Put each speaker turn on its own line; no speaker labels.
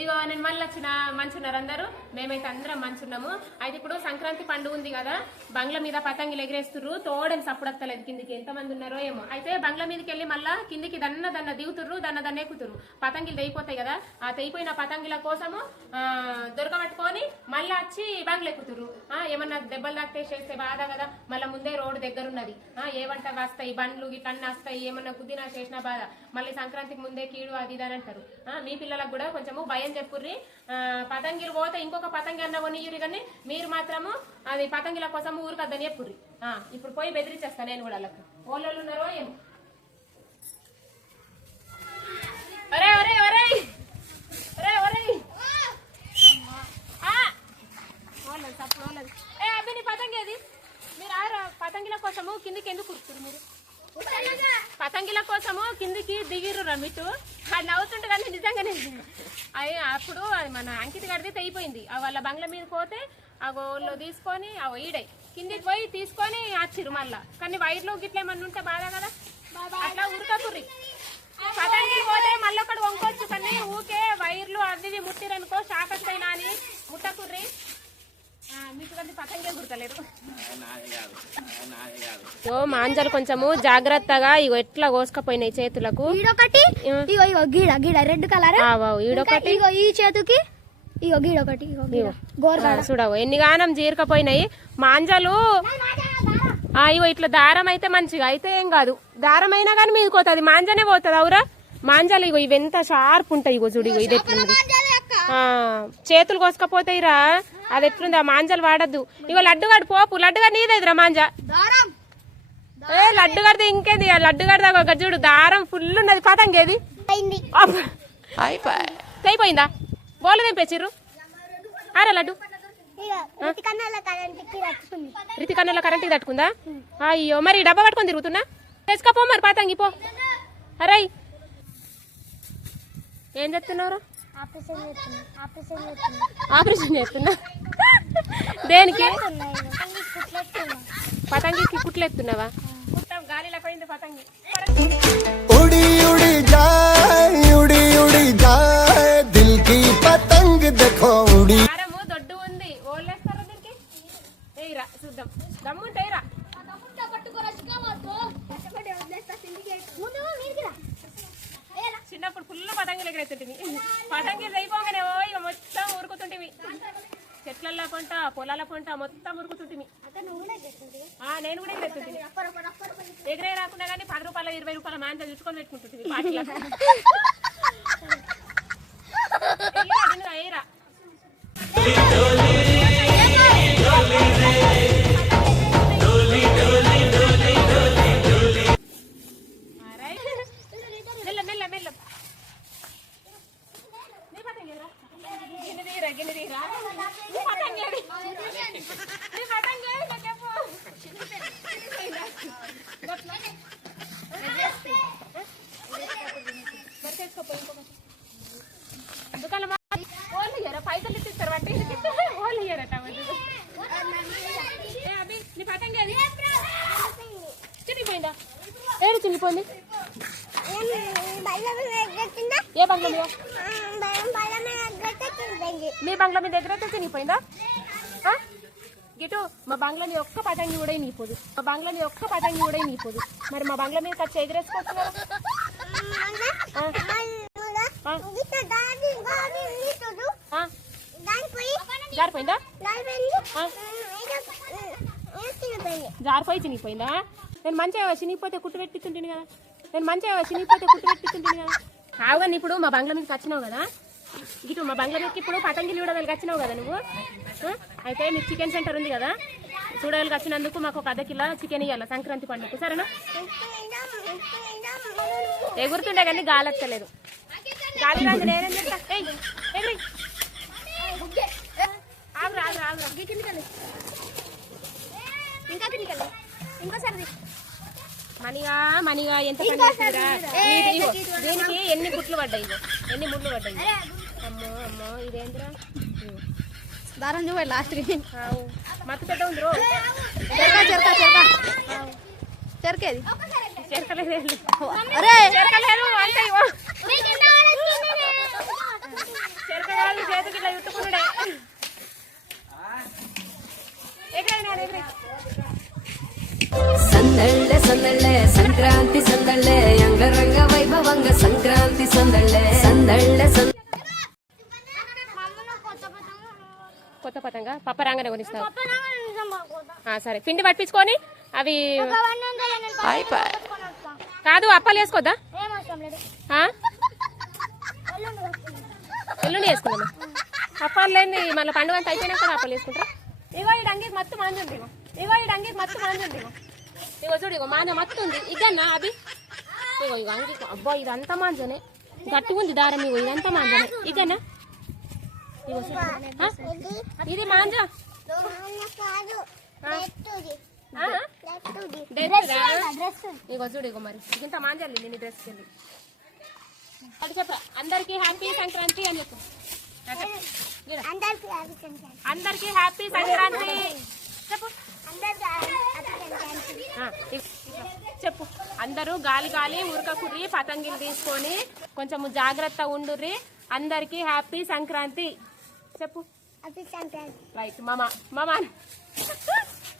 ఇగో నేను మళ్ళీ వచ్చిన మంచున్నారు అందరూ. మేమైతే అందరం మంచున్నాము. అయితే ఇప్పుడు సంక్రాంతి పండుగ ఉంది కదా బంగ్లా మీద పతంగిలు ఎగిరేస్తుర్రు. తోడని సప్పుడత్తలేదు కిందికి. ఎంతమంది ఉన్నారో ఏమో. అయితే బంగ్లా మీదకి వెళ్ళి మళ్ళీ కిందికి దన్న దన్న దిగుతుర్రు దన్న దన్న ఎక్కుతుర్రు. పతంగిలు తెగిపోతాయి కదా ఆ తెగిపోయిన పతంగిల కోసము దొరకబట్టుకొని మళ్ళీ వచ్చి బంగ్లా ఎక్కుతురు ఏమన్నా దెబ్బలు తాకితే చేస్తే బాధ కదా. మళ్ళీ ముందే రోడ్డు దగ్గర ఉన్నది ఏ వస్తాయి బండ్లు ఇట్లన్నీ వస్తాయి ఏమన్నా గుద్దినా చేసినా బాధ. మళ్ళీ సంక్రాంతికి ముందే కీడు అది ఇది అని అంటారు. మీ పిల్లలకు కూడా కొంచెము భయం చెప్పుర్రి? ఆ, పతంగిలు పోతే ఇంకొక పతంగి అన్న కొనియ్యరు కానీ మీరు మాత్రము అది పతంగిల కోసం ఊరుకద్దని చెప్పుర్రి. ఇప్పుడు పోయి బెదిరించేస్తా నేను కూడా వాళ్ళకు. ఓళ్ళు ఉన్నారో ఏమో. ఒరే ఒరే ఒరే! ఒరే ఒరే! ఏ అబ్బి నీ పతంగి అది మీరు ఆరు పతంగిల కోసము కిందికి ఎందుకు కూర్చుర్రు మీరు? పతంగిల కోసము కిందికి దిగిర్రు రమిటు అది నవ్వుతుంటే కానీ నిజంగానే అది అప్పుడు అది మన అంకిత గడితే తెగిపోయింది. వాళ్ళ బంగ్లా మీద పోతే ఆ గోళ్ళు తీసుకొని ఆ ఈడై కిందికి పోయి తీసుకొని వచ్చిర్రు మళ్ళా. కానీ వైర్లు గిట్ల ఏమన్నా ఉంటే బాధ కదా? అట్లా ఉరకకుర్రి. పతంగి పోతే మళ్ళీ ఒకటి వంకొచ్చు కానీ ఊకే వైర్లు అవి ఇవి ముట్టిరనుకో షాక్ వస్తాయినా అని ముట్టకుర్రి ఆ, మీకు కానీ పతంగే గుర్తలేరు ఓ మాంజలు కొంచెము జాగ్రత్తగా ఇగో ఎట్లా కోసుకపోయినాయి చేతులకు.
ఈడొకటి ఇగో. ఇగో గీడ గీడ రెడ్ కలర్.
ఈడొకటి.
ఇగో ఈ చేతికి ఇగో గీడ.
ఆ, చూడవు ఎన్ని గానం జీరకపోయినాయి. మాంజలు. ఆ, ఇగో ఇట్లా దారం అయితే మంచిగా అయితే ఏం కాదు. దారం అయినా కానీ మీదకి పోతుంది మాంజనే పోతుంది అవురా మాంజాలు ఇగో ఇవి ఎంత షార్ప్ ఉంటాయి ఇగో చూడు ఇగో ఇది ఎట్లుంది చేతులు కోసుకపోతాయిరా అది ఎట్లుంది ఆ మాంజాలు వాడద్దు. ఇగో లడ్డుగాడు పోపు. లడ్డుగాడు నీదేదిరా మాంజా.
దారం.
ఏ లడ్డుగాడిది ఇంకేంది? ఆ లడ్డుగాడి దాకా ఒక చూడు. దారం ఫుల్ ఉన్నది. పతంగేది
అయింది
అయిపోయిందా. బోలు తెంపేచ్చిర్రు అరే లడ్డు? రితి కన్నుల కరెంట్కి తట్టుకుందా. అయ్యో మరి డబ్బా పట్టుకొని తిరుగుతున్నా? తెచ్చుకోపో మరి పతంగి పో. అరే. ఏం చెప్తున్నారు
ఆపరేషన్
చేస్తున్నా? దేనికి? పతంగి.
కుట్లెత్తున్నావా
ఉడి దొడ్డు ఉంది. చిన్నప్పుడు ఫుల్ పతంగిలు ఎగరేస్తుంటుంది పతంగిలు అయిపోగా చెట్లల్లో పంట పొలాల పంట మొత్తం ఉరుకుతుంటివి ఆ, నేను కూడా ఎగరెత్తుంటివి ఎగరే రాకుండా కానీ పది రూపాయల ఇరవై రూపాయల మాంత చూసుకొని పెట్టుకుంటుంటివి పాటలో గిన్నె తీరా గిన్నె తీరా నీ పతంగేది నీ పతంగేది నాకు చెప్పు దుకాణం ఓన్లీ ఇయ్యరా పైసలు ఇస్తారు బట్టి ఓన్లీ ఇయ్యరట అభి నీ పతంగేది చిరిగిపోయిందా ఏడు చిరిగిపోయింది ఏ బంగ్లా మీ బంగ్లా మీద దగ్గర అయితే తినిగిపోయిందా గిటు మా బంగ్లా మీద ఒక్క పతంగి కూడా నీపోదు మా బంగ్లా మీద ఒక్క పతంగి కూడా నీపోదు మరి మా బంగ్లా మీద ఖర్చు ఎగిరేసుకోవచ్చు కదా ఆ? ఆ? జారిపోయిందా? ఆ? జారిపోయి చినిగిపోయిందా? నేను మంచిగా చినిగిపోతే కుట్టు పెట్టిస్తుంటుంది కదా. నేను మంచిగా చినిగిపోతే కుట్టు పెట్టిస్తుంటుంది కదా. కావుగా ఇప్పుడు మా బంగ్లా మీదకి వచ్చినావు కదా. ఇటు మా బంగ్లా మీదకి ఇప్పుడు పతంగిలు చూడగలిగి వచ్చినావు కదా నువ్వు? అయితే నీకు చికెన్ సెంటర్ ఉంది కదా? చూడగలిగి వచ్చినందుకు మాకు ఒక అర్ధ కిలో చికెన్ ఇవ్వాలి సంక్రాంతి పండుగ సరేనా? ఎగురుతుండే కానీ గాలి వస్తలేదు. గాలి రాదు నేనేం ఆగు ఆగు ఆగు
ఇంకా కిందికెళ్ళు ఇంకోసారి
మనిగా మనిగా ఎంత దీనికి ఎన్ని గుట్లు పడ్డాయి? ఎన్ని ముళ్ళు పడ్డాయి? అమ్మో ఇదేంద్రా?
దారం చూడండి
లాస్ట్కి. మత పెద్ద ఉంది
చెరక చెరక చెరకేది?
చెరకలేదు.
అరే!
సంక్రాంతి సందళ్ళే అంగరంగ వైభవంగ సంక్రాంతి సందళ్ళే. సందళ్ళే సంద
కొత్త పతంగ పప్ప రాగానే కొనిస్తావు ఆ, సరే. పిండి పట్టించుకొని అవి కాదు అప్పాలు వేసుకోద్దా? ఆ? ఎల్లుండి వేసుకుందామా? అప్పాలు లేని మళ్ళీ పండుగ అంతా అయిపోయినాక కూడా అప్పాలు వేసుకుంటారా? ఇగో ఈ డంగి మత్తు మాంజుంది ఇగో. ఇగో ఈ డంగి మత్తు మాంజుంది ఇగో. ఇగో చూడు ఇగో మాంజ మత్తు ఉంది. ఇదన్నా అది ఇగో ఇగో అంగి అబ్బా ఇదంతా మాంజనే. గట్టిగా ఉంది దారం ఇగో ఇదంతా మాంజనే. ఇదన్నా? ఇది మాంజ? ఇగో చూడు ఇగో మరి. ఇంత మాంజాలి నేను డ్రెస్కి వెళ్ళి. అది చెప్ప అందరికి హ్యాపీ సంక్రాంతి అని చెప్పు. అందరికి హ్యాపీ సంక్రాంతి. చెప్పు. చెప్పు. అందరూ గాలి గాలి ఉరకకుర్రి పతంగిలు తీసుకొని కొంచెం జాగ్రత్త ఉండుర్రి. అందరికి హ్యాపీ సంక్రాంతి. చెప్పు. రైట్ మామ మామ.